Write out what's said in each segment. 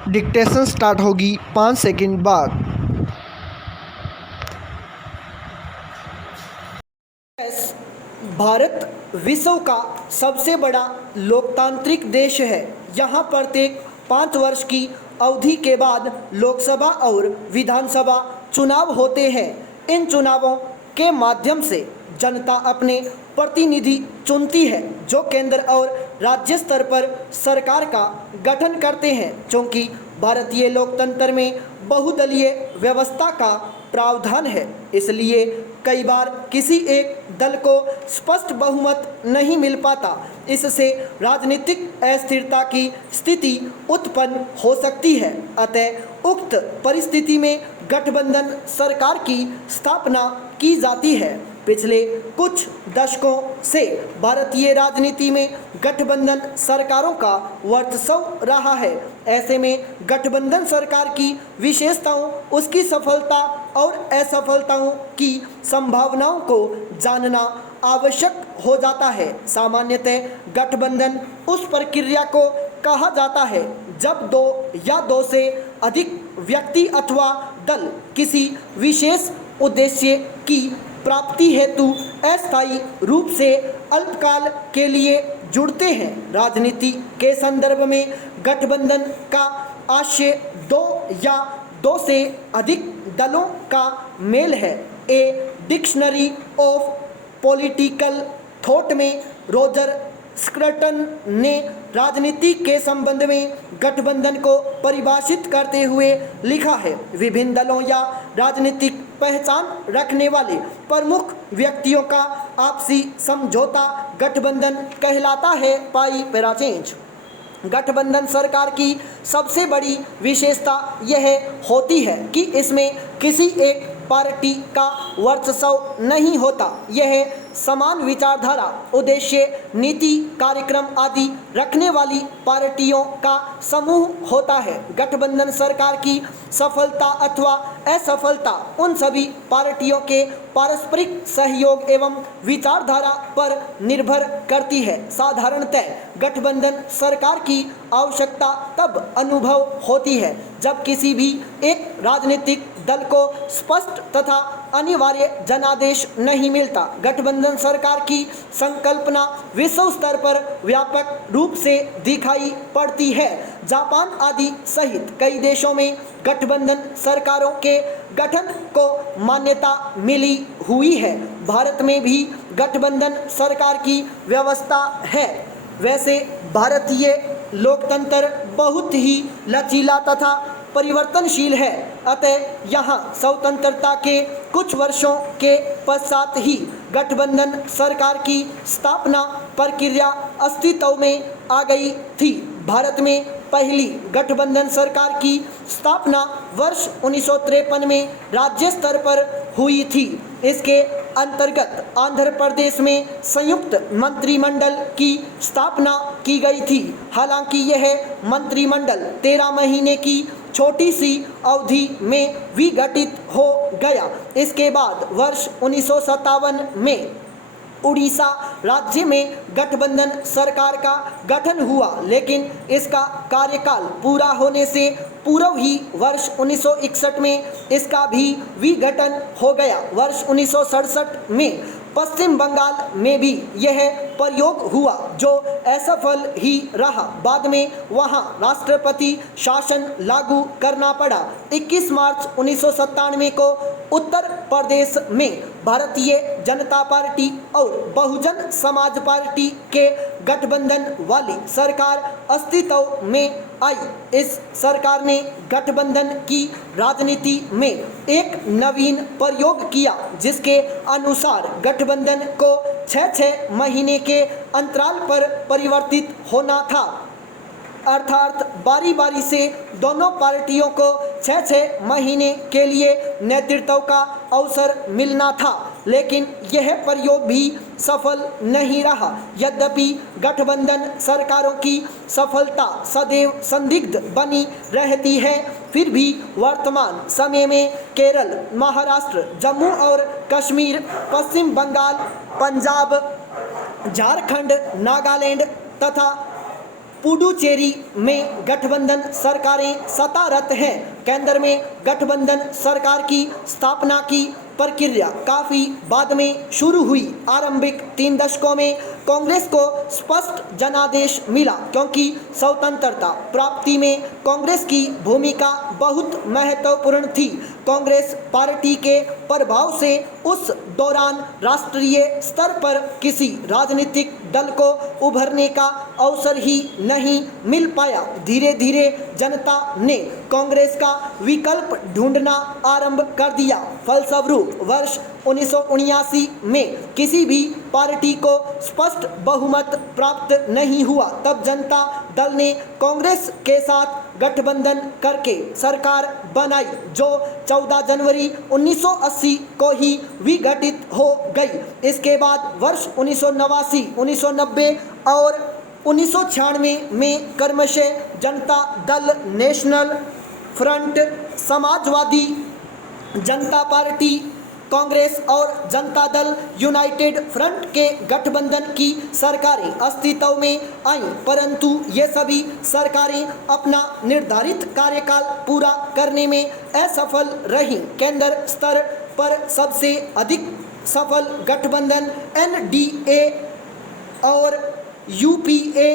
Dictation start होगी 5 second बाद। भारत विश्व का सबसे बड़ा लोकतांत्रिक देश है। यहाँ प्रत्येक 5 वर्ष की अवधि के बाद लोकसभा और विधानसभा चुनाव होते हैं। इन चुनावों के माध्यम से जनता अपने प्रतिनिधि चुनती है जो केंद्र और राज्य स्तर पर सरकार का गठन करते हैं। क्योंकि भारतीय लोकतंत्र में बहुदलीय व्यवस्था का प्रावधान है, इसलिए कई बार किसी एक दल को स्पष्ट बहुमत नहीं मिल पाता। इससे राजनीतिक अस्थिरता की स्थिति उत्पन्न हो सकती है। अतः उक्त परिस्थिति में गठबंधन सरकार की स्थापना की जाती है। पिछले कुछ दशकों से भारतीय राजनीति में गठबंधन सरकारों का वर्चस्व रहा है। ऐसे में गठबंधन सरकार की विशेषताओं, उसकी सफलता और असफलताओं की संभावनाओं को जानना आवश्यक हो जाता है। सामान्यतः गठबंधन उस प्रक्रिया को कहा जाता है जब दो या दो से अधिक व्यक्ति अथवा दल किसी विशेष उद्देश्य की प्राप्ति हेतु अस्थायी रूप से अल्पकाल के लिए जुड़ते हैं। राजनीति के संदर्भ में गठबंधन का आशय दो या दो से अधिक दलों का मेल है। A dictionary of political thought में रोजर स्क्रटन ने राजनीति के संबंध में गठबंधन को परिभाषित करते हुए लिखा है, विभिन्न दलों या राजनीतिक पहचान रखने वाले प्रमुख व्यक्तियों का आपसी समझौता गठबंधन कहलाता है। पाई पैराचेंज। गठबंधन सरकार की सबसे बड़ी विशेषता यह होती है कि इसमें किसी एक पार्टी का वर्चस्व नहीं होता। यह समान विचारधारा, उद्देश्य, नीति, कार्यक्रम आदि रखने वाली पार्टियों का समूह होता है। गठबंधन सरकार की सफलता अथवा असफलता उन सभी पार्टियों के पारस्परिक सहयोग एवं विचारधारा पर निर्भर करती है। साधारणतः गठबंधन सरकार की आवश्यकता तब अनुभव होती है जब किसी भी एक राजनीतिक दल को स्पष्ट तथा अनिवार्य जनादेश नहीं मिलता। गठबंधन सरकार की संकल्पना विश्व स्तर पर व्यापक रूप से दिखाई पड़ती है। जापान आदि सहित कई देशों में गठबंधन सरकारों के गठन को मान्यता मिली हुई है। भारत में भी गठबंधन सरकार की व्यवस्था है। वैसे भारतीय लोकतंत्र बहुत ही लचीला तथा परिवर्तनशील है। अतः यहाँ स्वतंत्रता के कुछ वर्षों के पश्चात ही गठबंधन सरकार की स्थापना प्रक्रिया अस्तित्व में आ गई थी। भारत में पहली गठबंधन सरकार की स्थापना वर्ष 1953 में राज्य स्तर पर हुई थी। इसके अंतर्गत आंध्र प्रदेश में संयुक्त मंत्रिमंडल की स्थापना की गई थी। हालांकि यह मंत्रिमंडल 13 महीने की छोटी सी अवधि में विघटित हो गया। इसके बाद वर्ष 1957 में उड़ीसा राज्य में गठबंधन सरकार का गठन हुआ, लेकिन इसका कार्यकाल पूरा होने से पूर्व ही वर्ष 1961 में इसका भी विघटन हो गया। वर्ष 1967 में पश्चिम बंगाल में भी यह प्रयोग हुआ जो असफल ही रहा। बाद में वहां राष्ट्रपति शासन लागू करना पड़ा। 21 मार्च 1997 को उत्तर प्रदेश में भारतीय जनता पार्टी और बहुजन समाज पार्टी के गठबंधन वाली सरकार अस्तित्व में आई। इस सरकार ने गठबंधन की राजनीति में एक नवीन प्रयोग किया जिसके अनुसार गठबंधन को 6 महीने के अंतराल पर परिवर्तित होना था, अर्थात बारी बारी से दोनों पार्टियों को 6 महीने के लिए नेतृत्व का अवसर मिलना था, लेकिन यह प्रयोग भी सफल नहीं रहा। यद्यपि गठबंधन सरकारों की सफलता सदैव संदिग्ध बनी रहती है, फिर भी वर्तमान समय में केरल, महाराष्ट्र, जम्मू और कश्मीर, पश्चिम बंगाल, पंजाब, झारखंड, नागालैंड तथा पुडुचेरी में गठबंधन सरकारें सत्तारत हैं। केंद्र में गठबंधन सरकार की स्थापना की प्रक्रिया काफ़ी बाद में शुरू हुई। आरंभिक 3 दशकों में कांग्रेस को स्पष्ट जनादेश मिला, क्योंकि स्वतंत्रता प्राप्ति में कांग्रेस की भूमिका बहुत महत्वपूर्ण थी। कांग्रेस पार्टी के प्रभाव से उस दौरान राष्ट्रीय स्तर पर किसी राजनीतिक दल को उभरने का अवसर ही नहीं मिल पाया। धीरे धीरे जनता ने कांग्रेस का विकल्प ढूंढना आरंभ कर दिया। फलस्वरूप वर्ष 1979 में किसी भी पार्टी को स्पष्ट बहुमत प्राप्त नहीं हुआ। तब जनता दल ने कांग्रेस के साथ गठबंधन करके सरकार बनाई, जो 14 जनवरी 1980 को ही विघटित हो गई। इसके बाद वर्ष 1989, 1990 और 1996 में क्रमशः जनता दल, नेशनल फ्रंट, समाजवादी जनता पार्टी, कांग्रेस और जनता दल यूनाइटेड फ्रंट के गठबंधन की सरकारें अस्तित्व में आईं, परंतु ये सभी सरकारें अपना निर्धारित कार्यकाल पूरा करने में असफल रहीं। केंद्र स्तर पर सबसे अधिक सफल गठबंधन एनडीए और यूपीए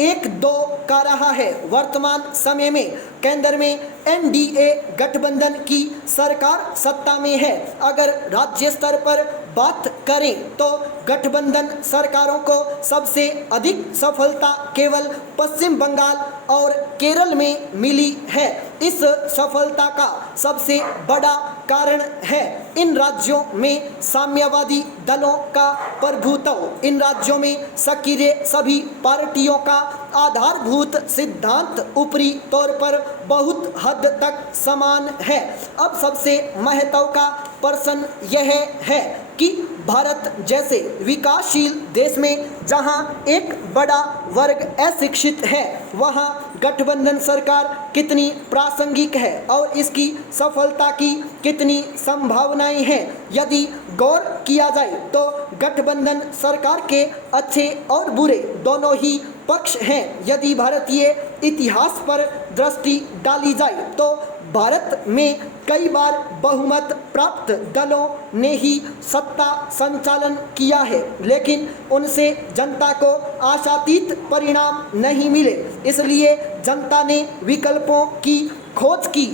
1-2 का रहा है। वर्तमान समय में केंद्र में एनडीए गठबंधन की सरकार सत्ता में है। अगर राज्य स्तर पर बात करें तो गठबंधन सरकारों को सबसे अधिक सफलता केवल पश्चिम बंगाल और केरल में मिली है। इस सफलता का सबसे बड़ा कारण है इन राज्यों में साम्यवादी दलों का प्रभुत्व। इन राज्यों में सक्रिय सभी पार्टियों का आधारभूत सिद्धांत ऊपरी तौर पर बहुत हद तक समान है। अब सबसे महत्व का प्रश्न यह है कि भारत जैसे विकासशील देश में जहां एक बड़ा वर्ग अशिक्षित है, वहां गठबंधन सरकार कितनी प्रासंगिक है और इसकी सफलता की कितनी संभावनाएं हैं। यदि गौर किया जाए तो गठबंधन सरकार के अच्छे और बुरे दोनों ही पक्ष हैं। यदि भारतीय इतिहास पर दृष्टि डाली जाए तो भारत में कई बार बहुमत प्राप्त दलों ने ही सत्ता संचालन किया है, लेकिन उनसे जनता को आशातीत परिणाम नहीं मिले। इसलिए जनता ने विकल्पों की खोज की।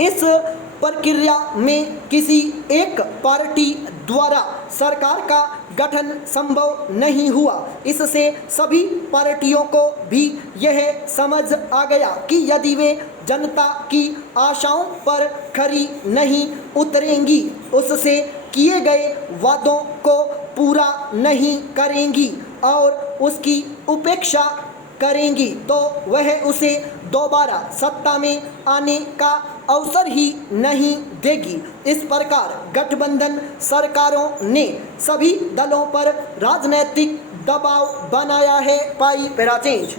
इस प्रक्रिया में किसी एक पार्टी द्वारा सरकार का गठन संभव नहीं हुआ। इससे सभी पार्टियों को भी यह समझ आ गया कि यदि वे जनता की आशाओं पर खरी नहीं उतरेंगी, उससे किए गए वादों को पूरा नहीं करेंगी और उसकी उपेक्षा करेंगी, तो वह उसे दोबारा सत्ता में आने का अवसर ही नहीं देगी। इस प्रकार गठबंधन सरकारों ने सभी दलों पर राजनीतिक दबाव बनाया है। पाई पैराचेंज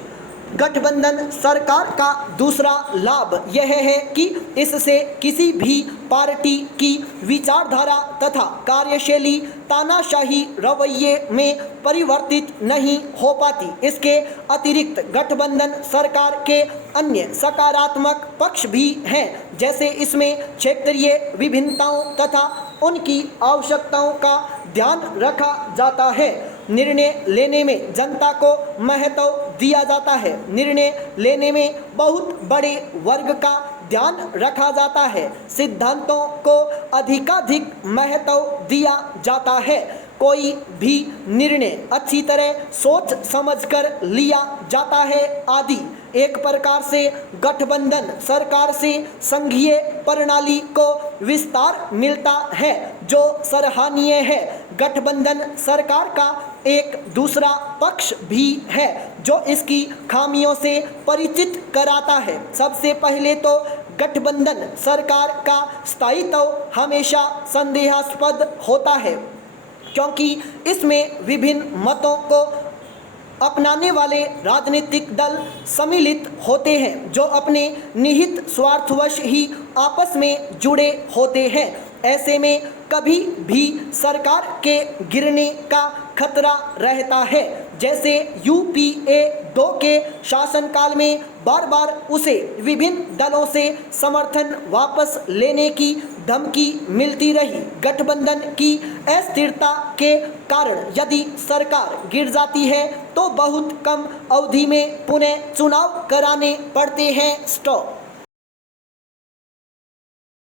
गठबंधन सरकार का दूसरा लाभ यह है कि इससे किसी भी पार्टी की विचारधारा तथा कार्यशैली तानाशाही रवैये में परिवर्तित नहीं हो पाती। इसके अतिरिक्त गठबंधन सरकार के अन्य सकारात्मक पक्ष भी हैं, जैसे इसमें क्षेत्रीय विभिन्नताओं तथा उनकी आवश्यकताओं का ध्यान रखा जाता है। निर्णय लेने में जनता को महत्व दिया जाता है। निर्णय लेने में बहुत बड़े वर्ग का ध्यान रखा जाता है। सिद्धांतों को अधिकाधिक महत्व दिया जाता है। कोई भी निर्णय अच्छी तरह सोच समझकर लिया जाता है आदि। एक प्रकार से गठबंधन सरकार से संघीय प्रणाली को विस्तार मिलता है, जो सराहनीय है। गठबंधन सरकार का एक दूसरा पक्ष भी है जो इसकी खामियों से परिचित कराता है। सबसे पहले तो गठबंधन सरकार का स्थायित्व हमेशा संदेहास्पद होता है, क्योंकि इसमें विभिन्न मतों को अपनाने वाले राजनीतिक दल सम्मिलित होते हैं, जो अपने निहित स्वार्थवश ही आपस में जुड़े होते हैं। ऐसे में कभी भी सरकार के गिरने का खतरा रहता है। जैसे यूपीए 2 के शासनकाल में बार बार उसे विभिन्न दलों से समर्थन वापस लेने की धमकी मिलती रही। गठबंधन की अस्थिरता के कारण यदि सरकार गिर जाती है तो बहुत कम अवधि में पुनः चुनाव कराने पड़ते हैं। स्टॉप।